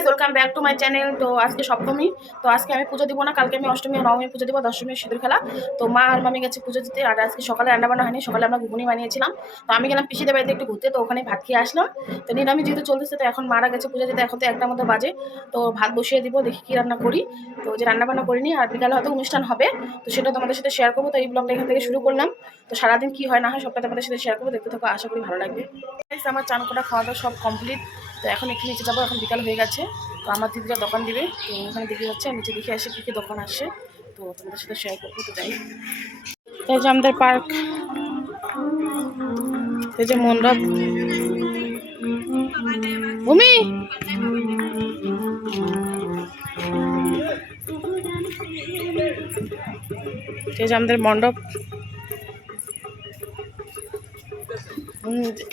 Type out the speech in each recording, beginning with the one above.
Guys, welcome back to my channel. তো আজকে সপ্তমী, তো আজকে আমি পুজো দিব না, কালকে আমি অষ্টমী ও নবমী পুজো দিব, দশমী সিঁদুর খেলা। তো মা আর মামি গেছে পুজো দিতে। আর আজকে সকালে রান্না বান্না হয়নি, সকালে আমরা ঘুগনি বানিয়েছিলাম। তো আমি গেলাম পিসিদের বাড়িতে একটু ঘুরতে, তো ওখানে ভাত খেয়ে আসলাম। তো নিরামিষ যেহেতু চলতেছে, তো এখন মারা গেছে পুজো দিতে, এখন তো 1টার মতো বাজে। তো ভাত বসিয়ে দিব, দেখি কি রান্না করি। তো যে রান্না বান্না করিনি, আর বিকালে হয়তো অনুষ্ঠান হবে, তো সেটা তোমাদের সাথে শেয়ার করবো। তো এই ব্লগটা এখান থেকে শুরু করলাম। তো সারাদিন কি হয় না হয় সবটা তোমাদের সাথে শেয়ার করবো, দেখতে থাকো, আশা করি ভালো লাগবে। আমার চান করা খাওয়া দাওয়া সব কমপ্লিট। তো এখন একটু নিচে যাবো, এখন বিকাল হয়ে গেছে। তো আমার দিদিরা দোকান দিবে, তো ওখানে দিদি যাচ্ছে, নিচে দেখে আসে কী কী দোকান আসে, তো তোমাদের সাথে শেয়ার করবো। তো যাই, এই যে আমাদের পার্ক, এই যে মন্ডপ, ভূমি, এই যে আমাদের মণ্ডপ।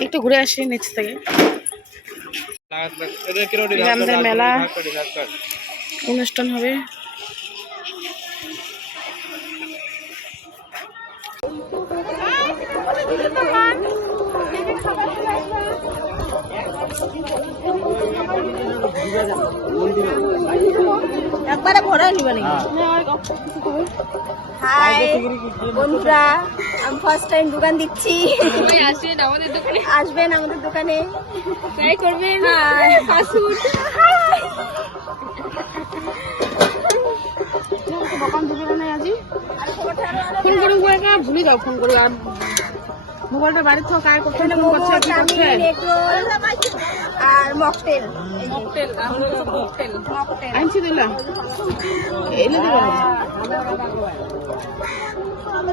একটু ঘুরে আসি নিচ থেকে। আমাদের মেলা অনুষ্ঠান হবে। একবারে ভরা নিবা নাকি? হাই বন্ধুরা, আমি ফার্স্ট টাইম দোকান দিচ্ছি। আসবেন আমাদের দোকানে, ট্রাই করবেন। দোকান দিবে না আজি, ফোন করে ভুলে যাও, ফোন করে। আর মোবাইলটা বাড়ির থেকে কার করতে ফোন করছে, কি করছে? আর মকটেল আনছি দিলাম, এনে দিলাম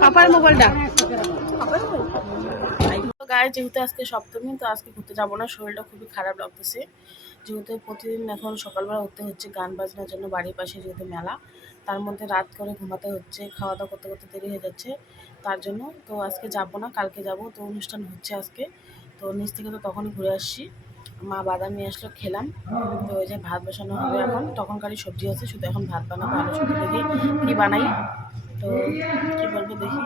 পাপার মোবাইলটা। গায়ে যেহেতু আজকে সপ্তমী, তো আজকে ঘুরতে যাবো না, শরীরটা খুবই খারাপ লাগতেছে। যেহেতু প্রতিদিন এখন সকালবেলা উঠতে হচ্ছে গান বাজনার জন্য, বাড়ির পাশে যেহেতু মেলা, তার মধ্যে রাত করে ঘুমাতে হচ্ছে, খাওয়া দাওয়া করতে করতে দেরি হয়ে যাচ্ছে, তার জন্য তো আজকে যাবো না, কালকে যাব। তো অনুষ্ঠান হচ্ছে আজকে, তো নিচ থেকে তো তখনই ঘুরে আসছি। মা বাদাম নিয়ে আসলো, খেলাম। তো ওই যে ভাত বসানো হবে এখন, তখনকারই সবজি আছে, শুধু এখন ভাত বানাবো। আলু সবজি দেখি কী বানাই, তো কী বলবো দেখি।